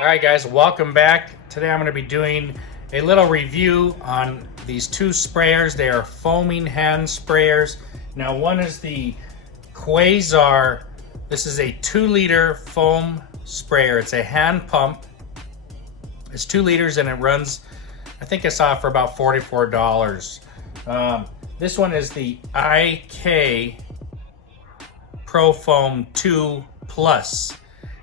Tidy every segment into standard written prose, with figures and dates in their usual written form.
Alright guys, welcome back. Today I'm going to be doing a little review on these two sprayers. They are foaming hand sprayers. Now one is the Kwazar. This is a 2-liter foam sprayer. It's a hand pump. It's 2 liters and it runs, I think I saw it for about $44. This one is the IK Pro Foam 2 Plus.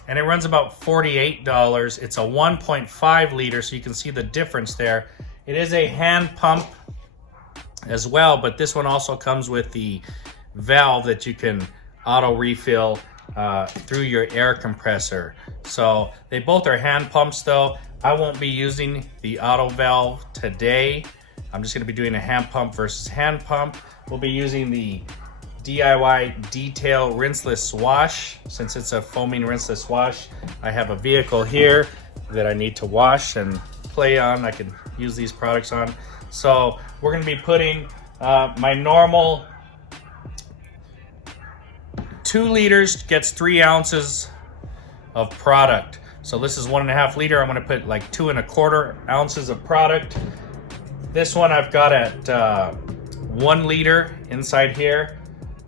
And it runs about $48. It's a 1.5 liter, so you can see the difference there. It is a hand pump as well, but this one also comes with the valve that you can auto refill through your air compressor. So they both are hand pumps though. I won't be using the auto valve today. I'm just gonna be doing a hand pump versus hand pump. We'll be using the DIY Detail Rinseless Wash. Since it's a foaming rinseless wash, I have a vehicle here that I need to wash and play on. I can use these products on. So we're gonna be putting my normal 2 liters gets 3 ounces of product. So this is 1.5 liter. I'm gonna put like 2.25 ounces of product. This one I've got at 1 liter inside here.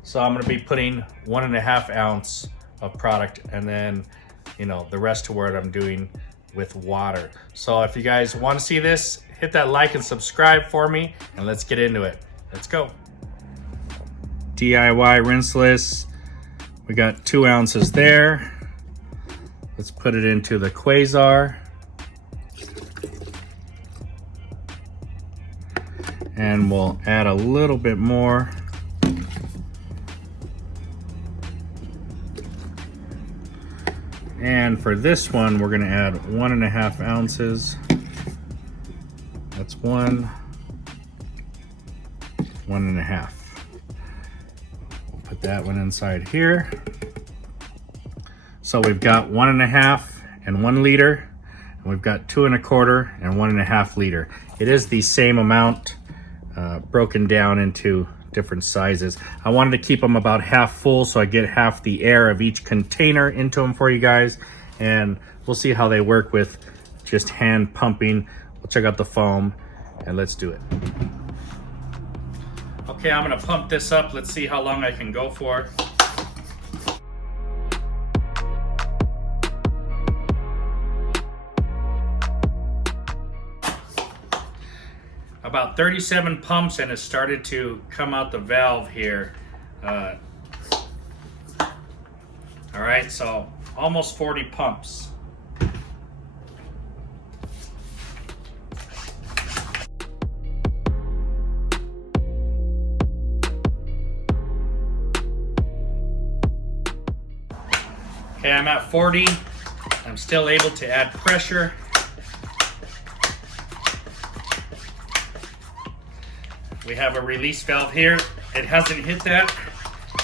So I'm gonna be putting 1.5 ounce of product, and then, you know, the rest of what I'm doing with water. So if you guys wanna see this, hit that like and subscribe for me, and let's get into it. Let's go. DIY rinseless. We got 2 ounces there. Let's put it into the Kwazar. And we'll add a little bit more. And for this one, we're gonna add 1.5 ounces. That's 1.5. We'll put that one inside here. So we've got 1.5 and 1 liter, and we've got 2.25 and 1.5 liter. It is the same amount, broken down into different sizes. I wanted to keep them about half full so I get half the air of each container into them for you guys, and we'll see how they work with just hand pumping. We'll check out the foam and let's do it. Okay, I'm gonna pump this up. Let's see how long I can go for. About 37 pumps and it started to come out the valve here. All right, so almost 40 pumps. Okay, I'm at 40. I'm still able to add pressure. We have a release valve here. It hasn't hit that,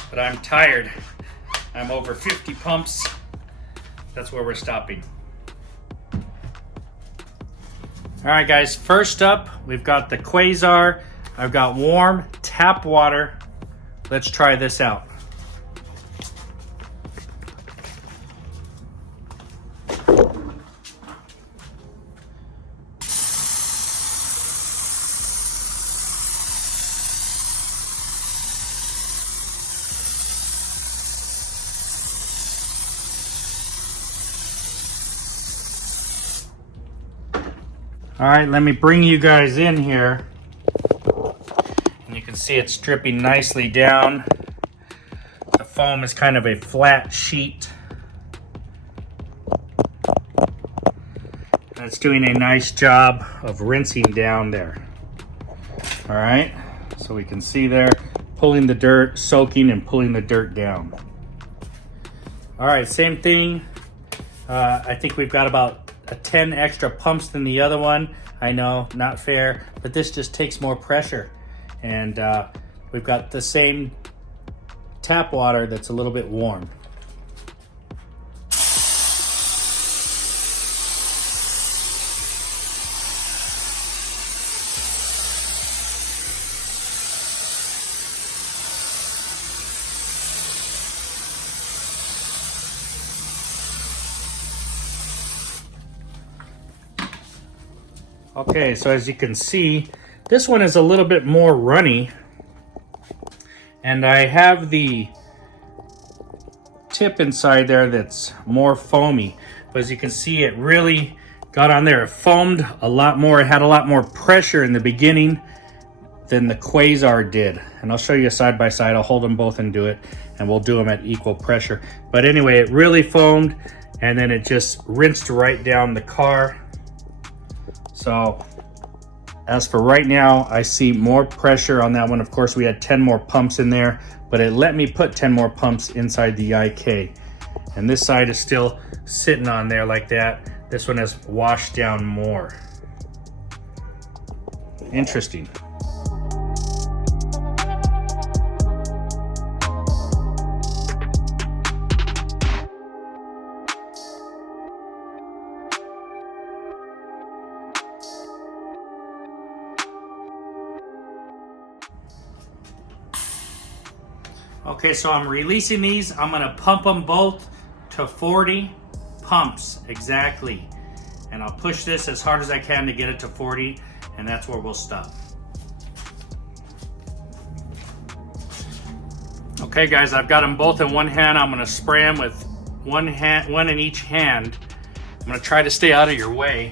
but I'm tired. I'm over 50 pumps. That's where we're stopping. All right, guys, first up, we've got the Kwazar. I've got warm tap water. Let's try this out. All right, let me bring you guys in here. And you can see it's dripping nicely down. The foam is kind of a flat sheet. And it's doing a nice job of rinsing down there. All right, so we can see there, pulling the dirt, soaking and pulling the dirt down. All right, same thing. I think we've got about 10 extra pumps than the other one. I know, not fair, but this just takes more pressure. And we've got the same tap water that's a little bit warm. Okay, so as you can see, this one is a little bit more runny, and I have the tip inside there that's more foamy. But as you can see, it really got on there. It foamed a lot more. It had a lot more pressure in the beginning than the Kwazar did. And I'll show you side by side. I'll hold them both and do it, and we'll do them at equal pressure. But anyway, it really foamed, and then it just rinsed right down the car. So as for right now, I see more pressure on that one. Of course, we had 10 more pumps in there, but it let me put 10 more pumps inside the IK. And this side is still sitting on there like that. This one has washed down more. Interesting. Okay, so I'm releasing these. I'm gonna pump them both to 40 pumps exactly. And I'll push this as hard as I can to get it to 40, and that's where we'll stop. Okay guys, I've got them both in one hand. I'm gonna spray them with one in each hand. I'm gonna try to stay out of your way.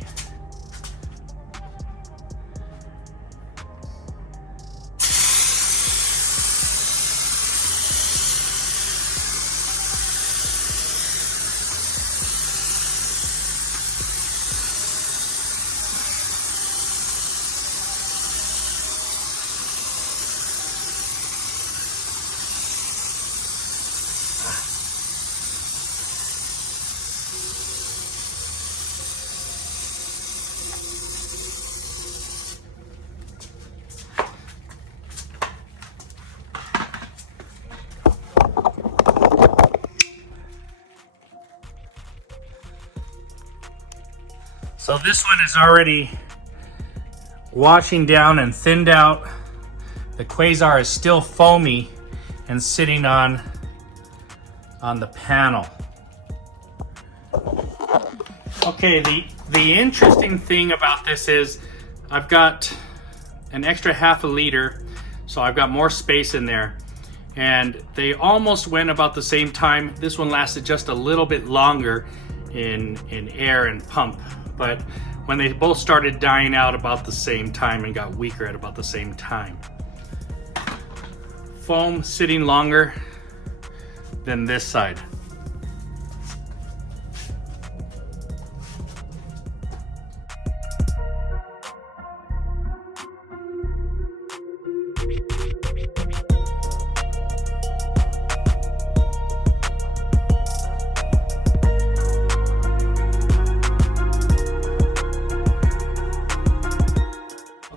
So this one is already washing down and thinned out. The Kwazar is still foamy and sitting on the panel. Okay, the interesting thing about this is I've got an extra half a liter, so I've got more space in there. And they almost went about the same time. This one lasted just a little bit longer in air and pump. But when they both started dying out about the same time and got weaker at about the same time. Foam sitting longer than this side.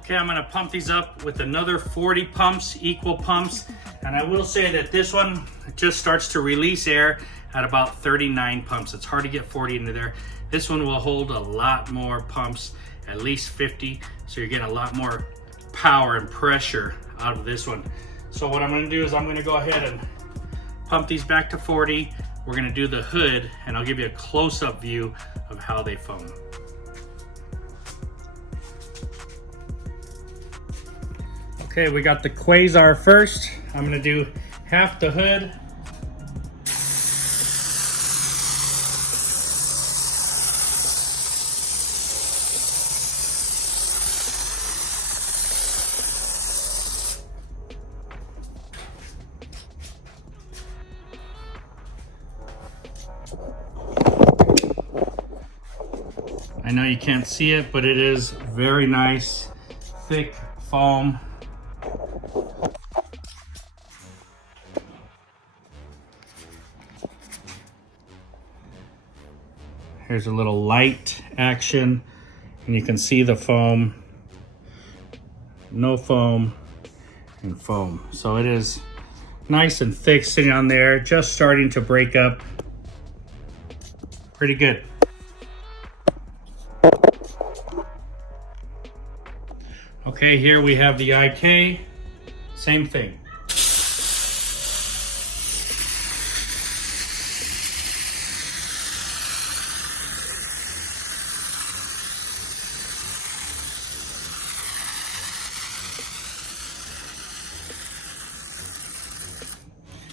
Okay, I'm gonna pump these up with another 40 pumps, equal pumps. And I will say that this one just starts to release air at about 39 pumps. It's hard to get 40 into there. This one will hold a lot more pumps, at least 50. So you're getting a lot more power and pressure out of this one. So what I'm gonna do is I'm gonna go ahead and pump these back to 40. We're gonna do the hood, and I'll give you a close-up view of how they foam. Okay, we got the Kwazar first. I'm gonna do half the hood. I know you can't see it, but it is very nice, thick foam. Here's a little light action, and you can see the foam, no foam, and foam. So it is nice and thick sitting on there, just starting to break up. Pretty good. Okay, here we have the IK, same thing.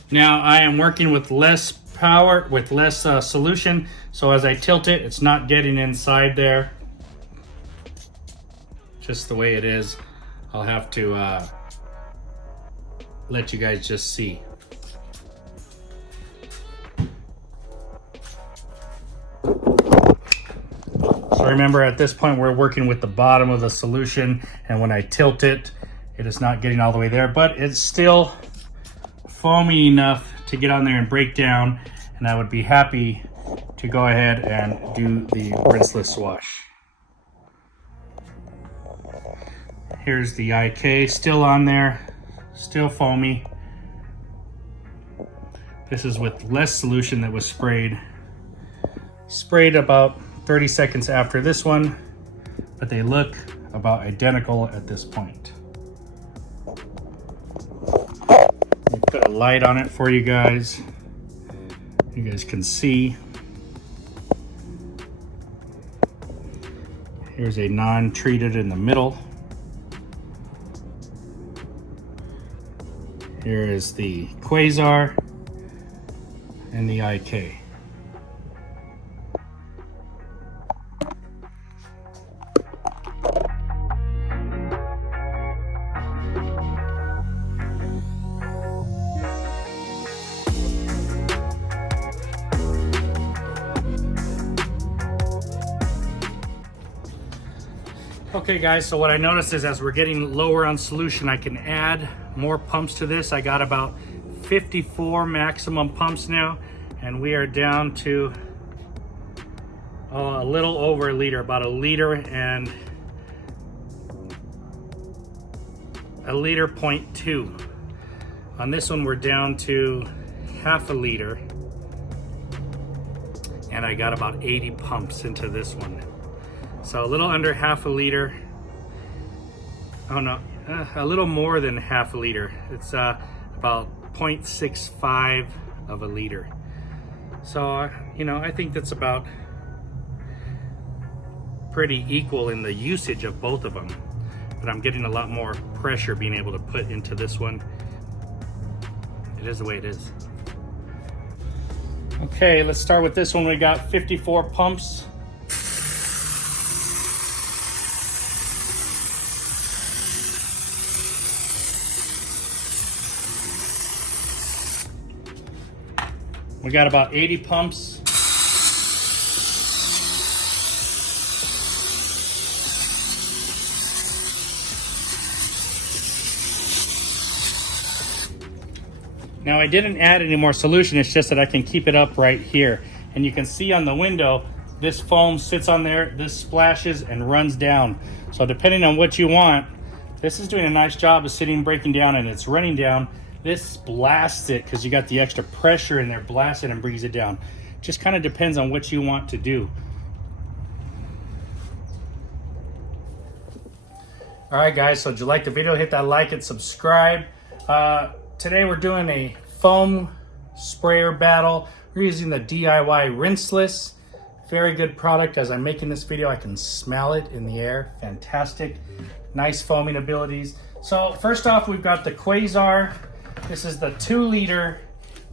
Now I am working with less power, with less solution, so as I tilt it, it's not getting inside there. Just the way it is. I'll have to let you guys just see. So remember, at this point we're working with the bottom of the solution, and when I tilt it, it is not getting all the way there, but it's still foamy enough to get on there and break down, and I would be happy to go ahead and do the rinseless wash. Here's the IK still on there, still foamy. This is with less solution that was sprayed. Sprayed about 30 seconds after this one, but they look about identical at this point. Put a light on it for you guys. You guys can see. Here's a non-treated in the middle. Here is the Kwazar and the IK. Okay guys, so what I noticed is as we're getting lower on solution, I can add more pumps to this. I got about 54 maximum pumps now, and we are down to a little over a liter, about a liter and a liter 0.2. On this one, we're down to half a liter, and I got about 80 pumps into this one. So a little under half a liter. Oh no, a little more than half a liter. It's about 0.65 of a liter. So, you know, I think that's about pretty equal in the usage of both of them. But I'm getting a lot more pressure being able to put into this one. It is the way it is. Okay, let's start with this one. We got 54 pumps. We got about 80 pumps. Now I didn't add any more solution, it's just that I can keep it up right here. And you can see on the window, this foam sits on there, this splashes and runs down. So depending on what you want, this is doing a nice job of sitting, breaking down, and it's running down. This blasts it because you got the extra pressure in there, blasts it and brings it down. Just kind of depends on what you want to do. All right guys, so did you like the video? Hit that like and subscribe. Today we're doing a foam sprayer battle. We're using the DIY rinseless. Very good product. As I'm making this video, I can smell it in the air. Fantastic. Nice foaming abilities. So first off, we've got the Kwazar. This is the 2-liter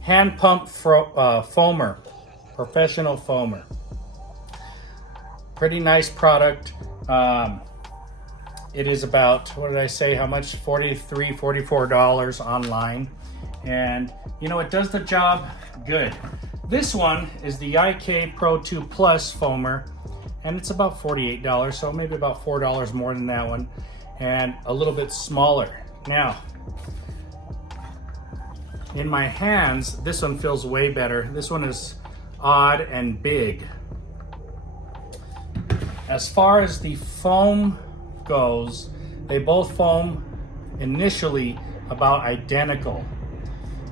hand pump foamer, professional foamer. Pretty nice product. It is about, what did I say, how much? $43, $44 online. And you know, it does the job good. This one is the IK Pro 2 Plus foamer, and it's about $48, so maybe about $4 more than that one, and a little bit smaller. Now, in my hands, this one feels way better. This one is odd and big. As far as the foam goes, they both foam initially about identical.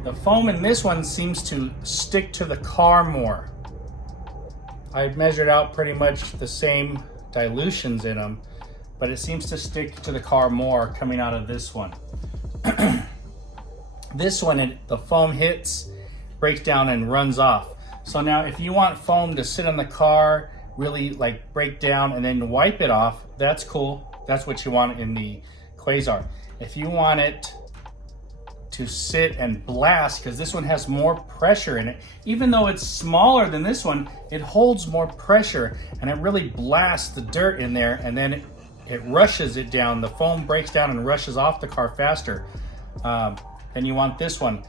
The foam in this one seems to stick to the car more. I measured out pretty much the same dilutions in them, but it seems to stick to the car more coming out of this one. This one, the foam hits, breaks down and runs off. So now if you want foam to sit on the car, really like break down and then wipe it off, that's cool. That's what you want in the Kwazar. If you want it to sit and blast, because this one has more pressure in it. Even though it's smaller than this one, it holds more pressure and it really blasts the dirt in there, and then it rushes it down. The foam breaks down and rushes off the car faster. Then you want this one.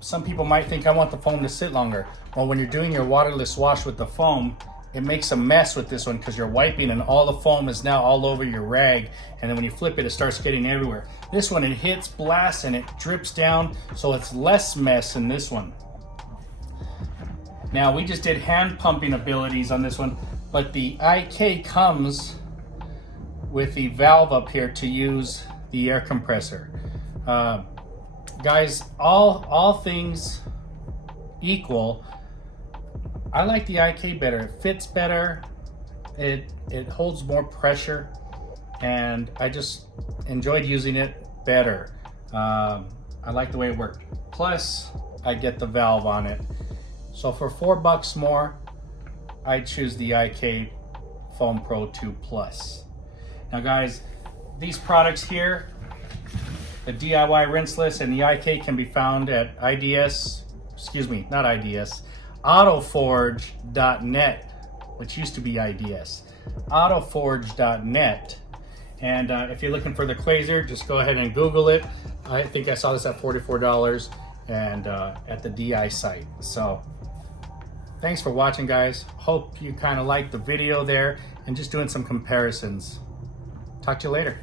Some people might think I want the foam to sit longer. Well, when you're doing your waterless wash with the foam, it makes a mess with this one because you're wiping and all the foam is now all over your rag. And then when you flip it, it starts getting everywhere. This one, it hits, blasts, and it drips down, so it's less mess in this one. Now, we just did hand pumping abilities on this one, but the IK comes with the valve up here to use the air compressor. Guys, all things equal, I like the IK better. It fits better, it holds more pressure, and I just enjoyed using it better. I like the way it worked. Plus, I get the valve on it. So for $4 more, I choose the IK Foam Pro 2 Plus. Now guys, these products here, the DIY rinseless and the IK, can be found at autoforge.net, which used to be IDS, autoforge.net. And if you're looking for the Kwazar, just go ahead and Google it. I think I saw this at $44 and at the DI site. So thanks for watching, guys. Hope you kind of liked the video there and just doing some comparisons. Talk to you later.